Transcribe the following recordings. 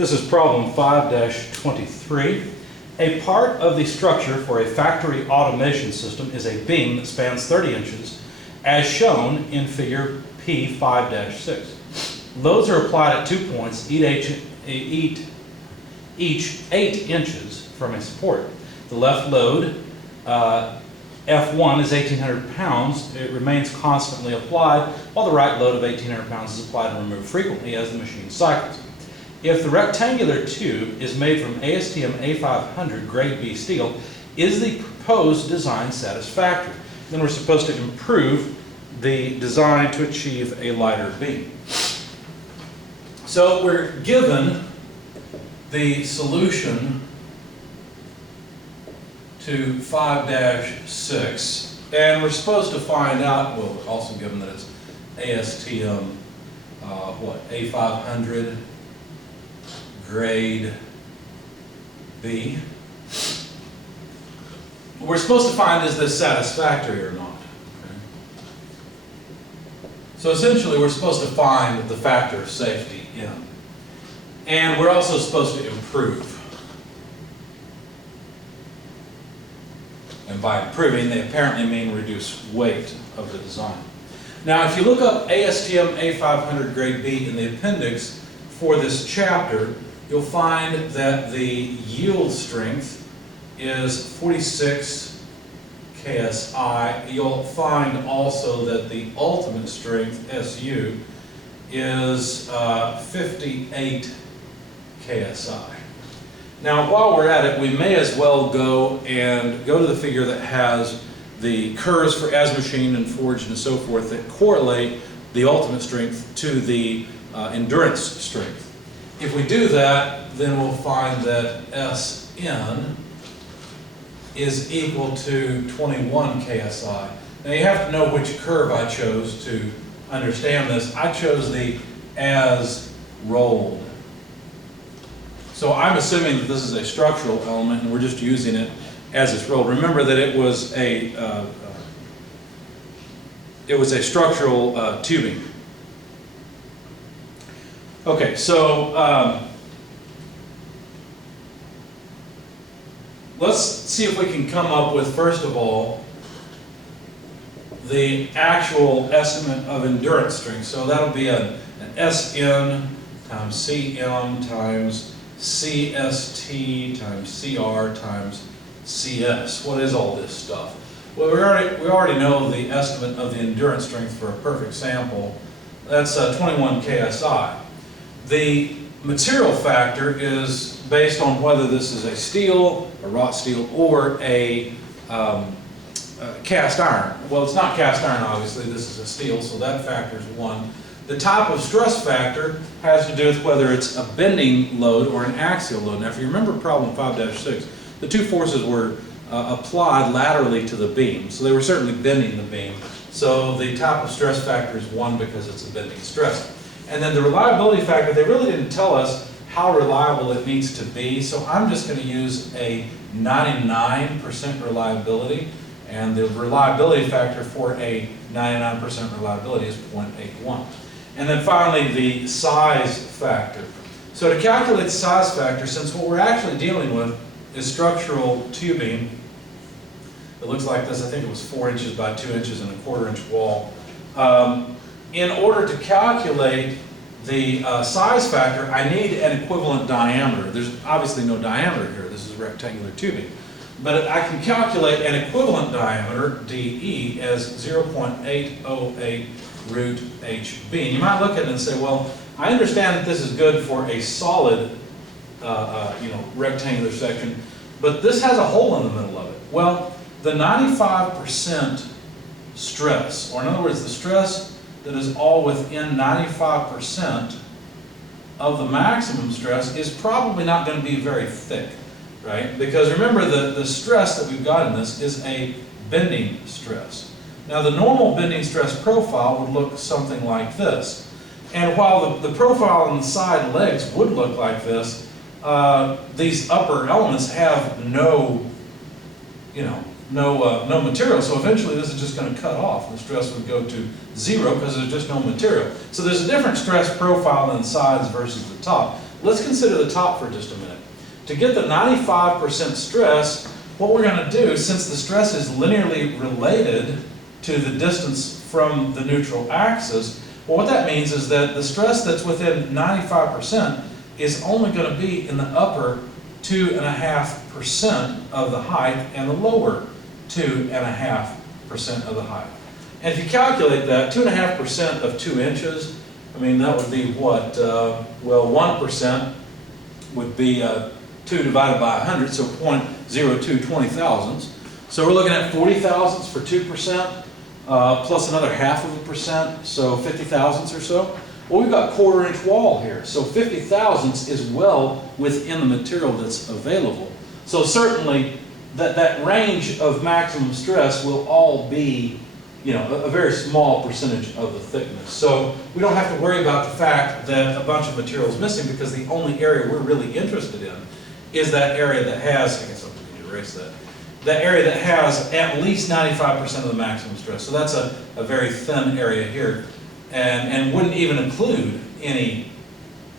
This is problem 5-23. A part of the structure for a factory automation system is a beam that spans 30 inches, as shown in figure P5-6. Loads are applied at 2 points, each 8 inches from a support. The left load, F1, is 1,800 pounds. It remains constantly applied, while the right load of 1,800 pounds is applied and removed frequently as the machine cycles. If the rectangular tube is made from ASTM A500 grade B steel, is the proposed design satisfactory? Then we're supposed to improve the design to achieve a lighter beam. So we're given the solution to 5-6, and we're supposed to find out, well, we're also given that it's ASTM A500 grade B. What we're supposed to find is this satisfactory or not. Okay? So essentially we're supposed to find the factor of safety in. And we're also supposed to improve. And by improving, they apparently mean reduce weight of the design. Now, if you look up ASTM A500 grade B in the appendix for this chapter, you'll find that the yield strength is 46 KSI. You'll find also that the ultimate strength, SU, is 58 KSI. Now, while we're at it, we may as well go to the figure that has the curves for as machined and forged and so forth that correlate the ultimate strength to the endurance strength. If we do that, then we'll find that Sn is equal to 21 KSI. Now you have to know which curve I chose to understand this. I chose the as rolled. So I'm assuming that this is a structural element and we're just using it as it's rolled. Remember that it was a structural tubing. Okay, so let's see if we can come up with, first of all, the actual estimate of endurance strength. So that'll be an Sn times Cm times CST times CR times CS. What is all this stuff? Well, we already know the estimate of the endurance strength for a perfect sample. That's 21 KSI. The material factor is based on whether this is a steel, a wrought steel, or a cast iron. Well, it's not cast iron, obviously. This is a steel, so that factor is 1. The type of stress factor has to do with whether it's a bending load or an axial load. Now, if you remember problem 5-6, the two forces were applied laterally to the beam, so they were certainly bending the beam. So the type of stress factor is 1 because it's a bending stress. And then the reliability factor, they really didn't tell us how reliable it needs to be, so I'm just going to use a 99% reliability, and the reliability factor for a 99% reliability is 0.81. And then finally, the size factor. So to calculate the size factor, since what we're actually dealing with is structural tubing, it looks like this. I think it was 4 inches by 2 inches and a 1/4 inch wall. In order to calculate the size factor, I need an equivalent diameter. There's obviously no diameter here. This is rectangular tubing. But I can calculate an equivalent diameter, DE, as 0.808 root HB. And you might look at it and say, well, I understand that this is good for a solid rectangular section, but this has a hole in the middle of it. Well, the 95% stress, or in other words, the stress that is all within 95% of the maximum stress, is probably not going to be very thick, right? Because remember, the stress that we've got in this is a bending stress. Now, the normal bending stress profile would look something like this. And while the profile on the side legs would look like this, these upper elements have no material, so eventually this is just going to cut off. The stress would go to 0 because there's just no material. So there's a different stress profile in the sides versus the top. let's consider the top for just a minute. To get the 95% stress, what we're going to do, since the stress is linearly related to the distance from the neutral axis, well, what that means is that the stress that's within 95% is only going to be in the upper 2.5% of the height and the lower 2.5% of the height. And if you calculate that, 2.5% of 2 inches, I mean, that would be what? Well, 1% would be 2 divided by 100, so 0.02 20 thousandths. So we're looking at 40 thousandths for 2%, plus another half of a percent, so 50 thousandths or so. Well, we've got 1/4 inch wall here, so 50 thousandths is well within the material that's available. So certainly that range of maximum stress will all be, you know, a very small percentage of the thickness. So we don't have to worry about the fact that a bunch of material is missing, because the only area we're really interested in is that area that has, I guess I'll need to erase that area that has at least 95% of the maximum stress. So that's a very thin area here, and wouldn't even include any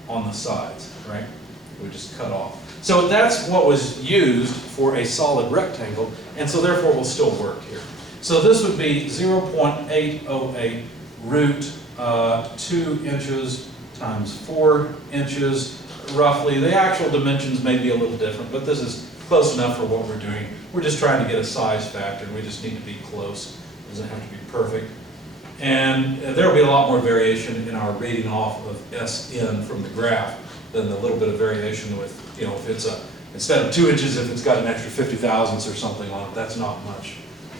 on the sides, right? We just cut off. So that's what was used for a solid rectangle, and so therefore it will still work here. So this would be 0.808 root 2 inches times 4 inches, roughly. The actual dimensions may be a little different, but this is close enough for what we're doing. We're just trying to get a size factor, and we just need to be close. It doesn't have to be perfect. And there will be a lot more variation in our reading off of SN from the graph than the little bit of variation with, you know, if it's instead of 2 inches, if it's got an extra 50 thousandths or something on it, that's not much.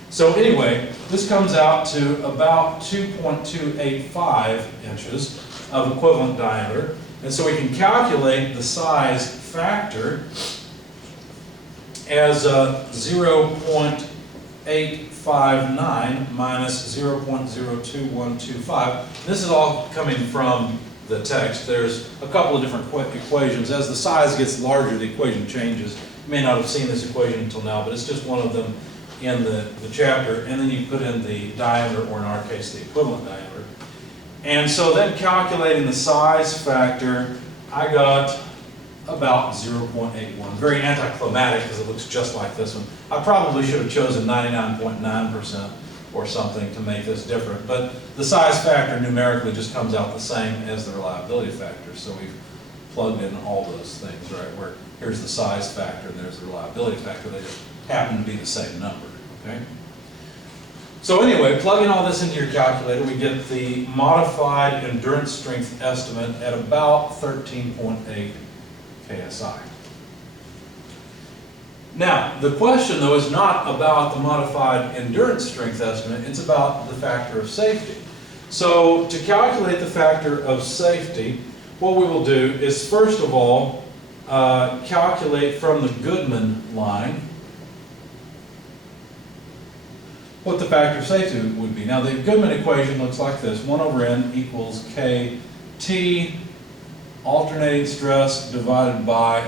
So anyway, this comes out to about 2.285 inches of equivalent diameter. And so we can calculate the size factor as 0.859 minus 0.02125. This is all coming from the text. There's a couple of different equations. As the size gets larger, the equation changes. You may not have seen this equation until now, but it's just one of them in the chapter. And then you put in the diameter, or in our case, the equivalent diameter. And so then calculating the size factor, I got about 0.81. Very anticlimactic, because it looks just like this one. I probably should have chosen 99.9% or something to make this different. But the size factor numerically just comes out the same as the reliability factor. So we've plugged in all those things, right? Where here's the size factor and there's the reliability factor. They just happen to be the same number, okay? So anyway, plugging all this into your calculator, we get the modified endurance strength estimate at about 13.8 KSI. Now, the question though is not about the modified endurance strength estimate, it's about the factor of safety. So to calculate the factor of safety, what we will do is first of all calculate from the Goodman line what the factor of safety would be. Now the Goodman equation looks like this: 1 over n equals KT alternating stress divided by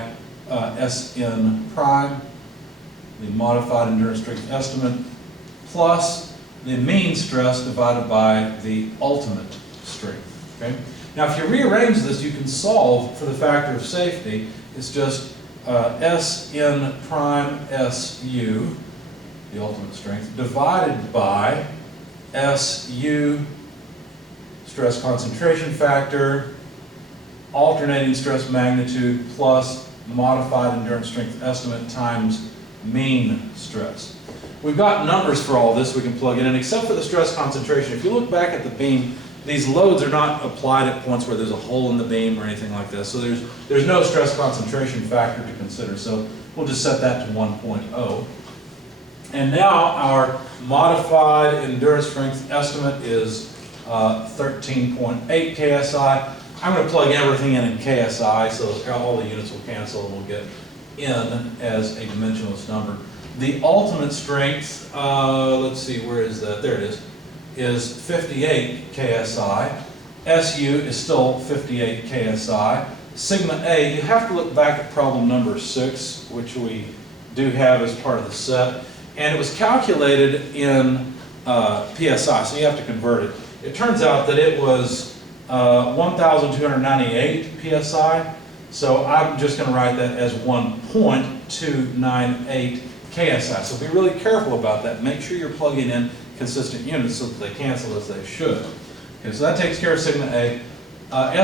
Sn prime, the modified endurance strength estimate, plus the mean stress divided by the ultimate strength. Okay? Now if you rearrange this, you can solve for the factor of safety. It's just Sn prime Su, the ultimate strength, divided by Su, stress concentration factor, alternating stress magnitude, plus modified endurance strength estimate times mean stress. We've got numbers for all this we can plug in, and except for the stress concentration, if you look back at the beam, these loads are not applied at points where there's a hole in the beam or anything like this. So there's no stress concentration factor to consider. So we'll just set that to 1.0. And now our modified endurance strength estimate is 13.8 KSI. I'm going to plug everything in KSI, so all the units will cancel and we'll get N as a dimensionless number. The ultimate strength, let's see, where is that? There it is 58 KSI. SU is still 58 KSI. Sigma A, you have to look back at problem number 6, which we do have as part of the set. And it was calculated in PSI, so you have to convert it. It turns out that it was 1,298 PSI. So I'm just going to write that as 1.298 KSI. So be really careful about that. Make sure you're plugging in consistent units so that they cancel as they should. Okay, so that takes care of sigma A.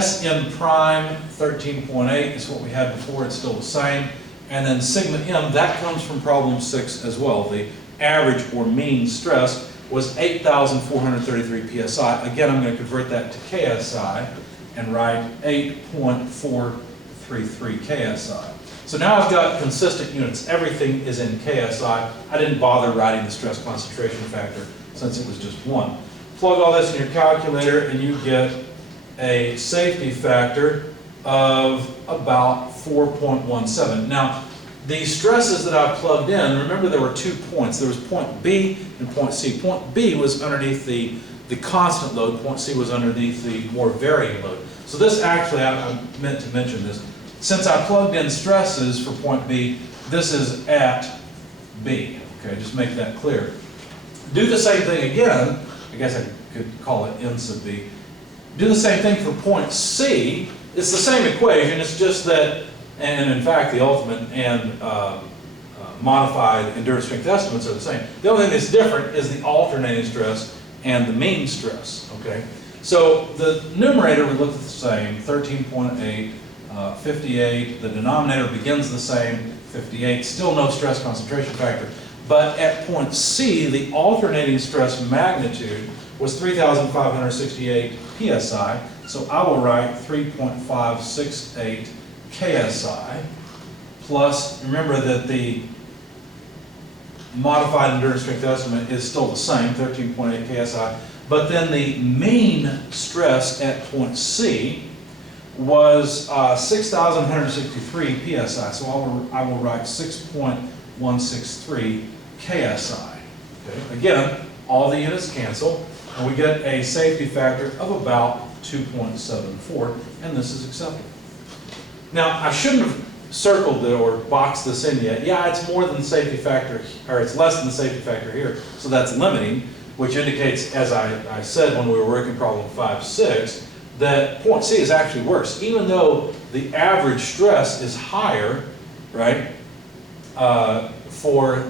Sn prime 13.8 is what we had before. It's still the same. And then sigma m, that comes from problem 6 as well. The average or mean stress was 8,433 psi. Again, I'm going to convert that to KSI and write 8.433 KSI. So now I've got consistent units. Everything is in KSI. I didn't bother writing the stress concentration factor since it was just 1. Plug all this in your calculator and you get a safety factor of about 4.17. Now, the stresses that I plugged in, remember there were 2 points. There was point B and point C. Point B was underneath the constant load. Point C was underneath the more varying load. So this actually, I meant to mention this. Since I plugged in stresses for point B, this is at B. Okay, just make that clear. Do the same thing again. I guess I could call it N sub B. Do the same thing for point C. It's the same equation, it's just that, and in fact the ultimate and modified endurance strength estimates are the same. The only thing that's different is the alternating stress and the mean stress, okay? So the numerator would look the same, 13.8, 58, the denominator begins the same, 58, still no stress concentration factor. But at point C, the alternating stress magnitude was 3,568 psi, so I will write 3.568 KSI, plus, remember that the modified endurance strength estimate is still the same, 13.8 KSI, but then the mean stress at point C was 6,163 psi, so I will write 6.163 KSI. Okay. Again, all the units cancel, and we get a safety factor of about 2.74, and this is acceptable. Now, I shouldn't have circled it or boxed this in yet. Yeah, it's more than the safety factor, or it's less than the safety factor here, so that's limiting, which indicates, as I said when we were working problem 5-6, that point C is actually worse. Even though the average stress is higher, right, for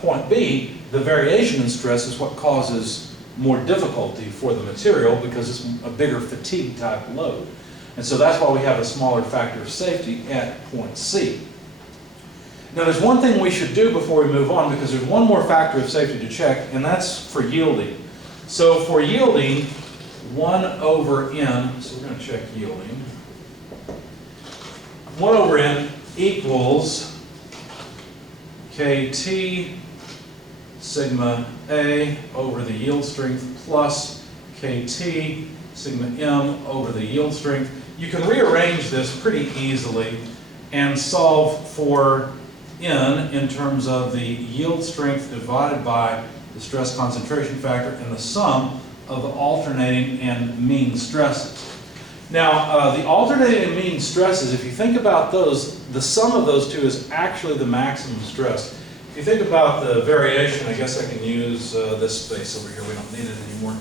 point B, the variation in stress is what causes more difficulty for the material because it's a bigger fatigue type load. And so that's why we have a smaller factor of safety at point C. Now there's one thing we should do before we move on, because there's one more factor of safety to check, and that's for yielding. So for yielding, 1 over N, so we're going to check yielding. 1 over N equals KT sigma A over the yield strength plus KT sigma M over the yield strength. You can rearrange this pretty easily and solve for N in terms of the yield strength divided by the stress concentration factor and the sum of the alternating and mean stresses. Now, the alternating and mean stresses, if you think about those, the sum of those two is actually the maximum stress. If you think about the variation, I guess I can use this space over here. We don't need it anymore.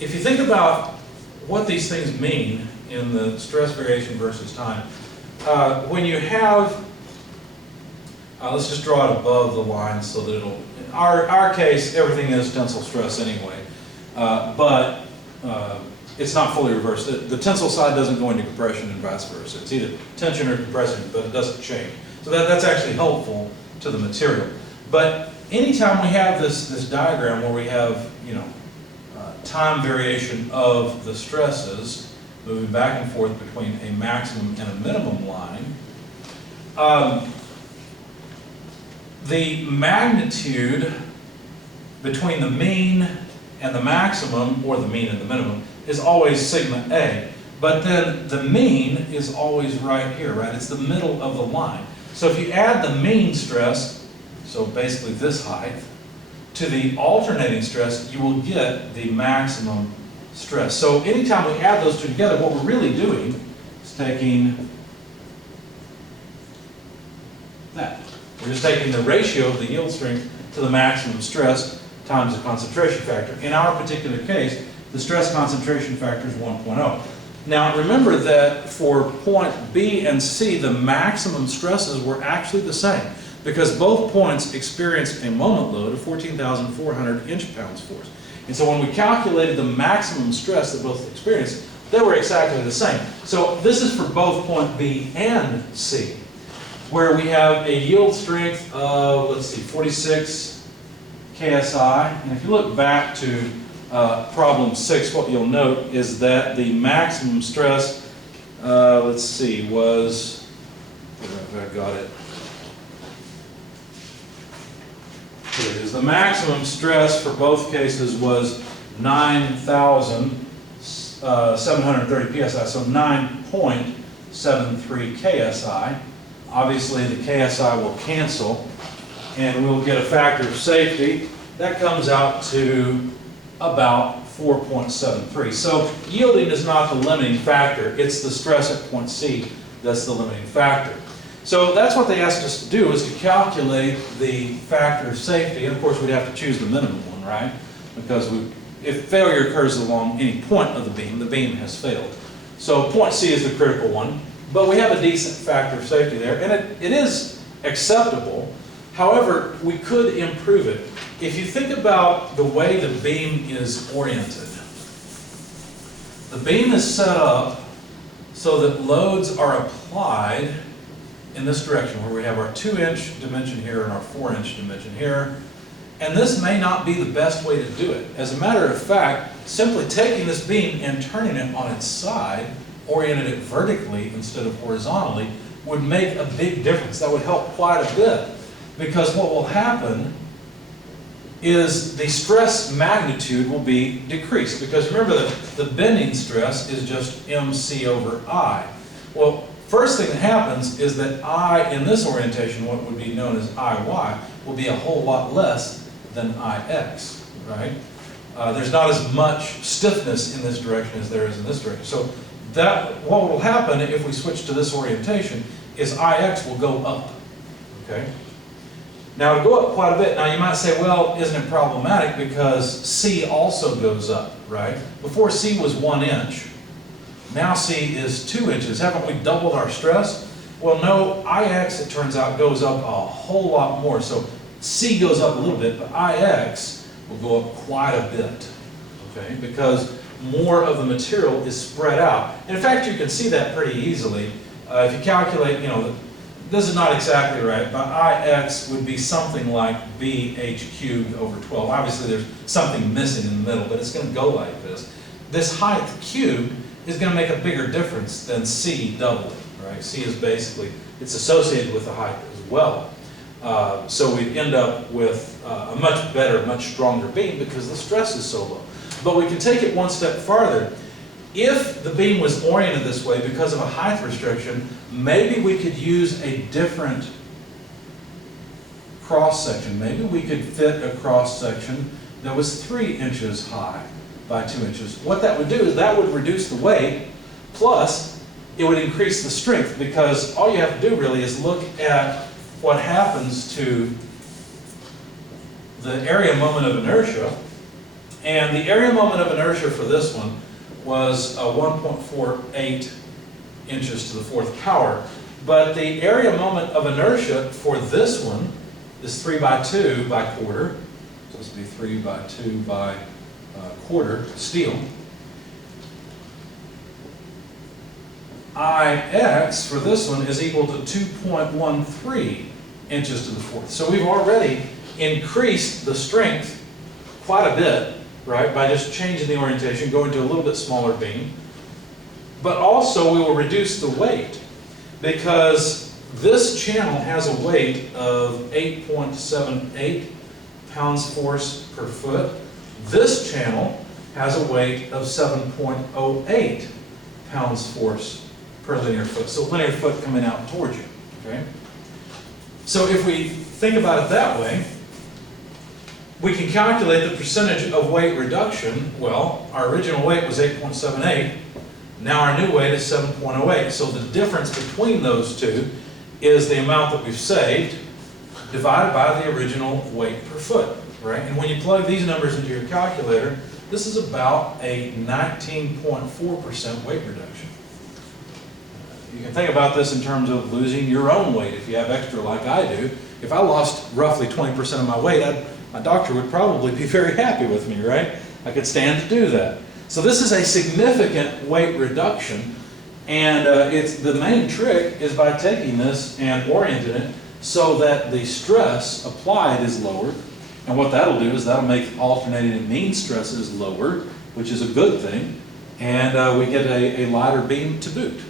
If you think about what these things mean in the stress variation versus time, when you have, let's just draw it above the line so that it'll, in our case, everything is tensile stress anyway, but it's not fully reversed. The tensile side doesn't go into compression and vice versa. It's either tension or compression, but it doesn't change. So that's actually helpful to the material. But anytime we have this diagram where we have, you know, time variation of the stresses moving back and forth between a maximum and a minimum line, the magnitude between the mean and the maximum, or the mean and the minimum, is always sigma A. But then the mean is always right here, right? It's the middle of the line. So if you add the mean stress, so basically this height, to the alternating stress, you will get the maximum stress. So anytime we add those two together, what we're really doing is taking that. We're just taking the ratio of the yield strength to the maximum stress times the concentration factor. In our particular case, the stress concentration factor is 1.0. Now remember that for point B and C, the maximum stresses were actually the same because both points experienced a moment load of 14,400 inch-pounds force. And so when we calculated the maximum stress that both experienced, they were exactly the same. So this is for both point B and C, where we have a yield strength of, let's see, 46 KSI. And if you look back to problem 6, what you'll note is that the maximum stress, let's see, was, I got it. Here it is. The maximum stress for both cases was 9,730 psi, so 9.73 KSI. Obviously, the KSI will cancel, and we'll get a factor of safety. That comes out to about 4.73. So yielding is not the limiting factor. It's the stress at point C that's the limiting factor. So that's what they asked us to do, is to calculate the factor of safety. And of course, we'd have to choose the minimum one, right? Because if failure occurs along any point of the beam has failed. So point C is the critical one. But we have a decent factor of safety there, and it is acceptable. However, we could improve it. If you think about the way the beam is oriented, the beam is set up so that loads are applied in this direction, where we have our 2-inch dimension here and our 4-inch dimension here. And this may not be the best way to do it. As a matter of fact, simply taking this beam and turning it on its side, oriented it vertically instead of horizontally, would make a big difference. That would help quite a bit, because what will happen is the stress magnitude will be decreased. Because remember that the bending stress is just MC over I. Well, first thing that happens is that I, in this orientation, what would be known as IY, will be a whole lot less than IX, right? There's not as much stiffness in this direction as there is in this direction. So what will happen if we switch to this orientation is IX will go up, okay? Now it'll go up quite a bit. Now you might say, well, isn't it problematic because C also goes up, right? Before C was 1 inch, now C is 2 inches. Haven't we doubled our stress? Well, no, IX, it turns out, goes up a whole lot more. So C goes up a little bit, but IX will go up quite a bit, okay? Because more of the material is spread out. And in fact, you can see that pretty easily. If you calculate, this is not exactly right, but IX would be something like BH cubed over 12. Obviously, there's something missing in the middle, but it's going to go like this. This height cubed is going to make a bigger difference than C doubling, right? C is basically, it's associated with the height as well. So we'd end up with a much better, much stronger beam because the stress is so low. But we can take it one step farther. If the beam was oriented this way because of a height restriction, maybe we could use a different cross-section. Maybe we could fit a cross-section that was 3 inches high by 2 inches. What that would do is that would reduce the weight, plus it would increase the strength, because all you have to do really is look at what happens to the area moment of inertia. And the area moment of inertia for this one was 1.48 inches to the 4th power. But the area moment of inertia for this one is 3 by 2 by quarter. So this would be 3 by 2 by quarter steel. IX for this one is equal to 2.13 inches to the 4th. So we've already increased the strength quite a bit, right, by just changing the orientation, going to a little bit smaller beam. But also we will reduce the weight, because this channel has a weight of 8.78 pounds force per foot. This channel has a weight of 7.08 pounds force per linear foot. So linear foot coming out towards you, okay? So if we think about it that way, we can calculate the percentage of weight reduction. Well, our original weight was 8.78. Now our new weight is 7.08. So the difference between those two is the amount that we've saved divided by the original weight per foot, right? And when you plug these numbers into your calculator, this is about a 19.4% weight reduction. You can think about this in terms of losing your own weight if you have extra like I do. If I lost roughly 20% of my weight, my doctor would probably be very happy with me, right? I could stand to do that. So this is a significant weight reduction, and the main trick is by taking this and orienting it so that the stress applied is lowered. And what that'll do is that'll make alternating and mean stresses lower, which is a good thing, and we get a lighter beam to boot.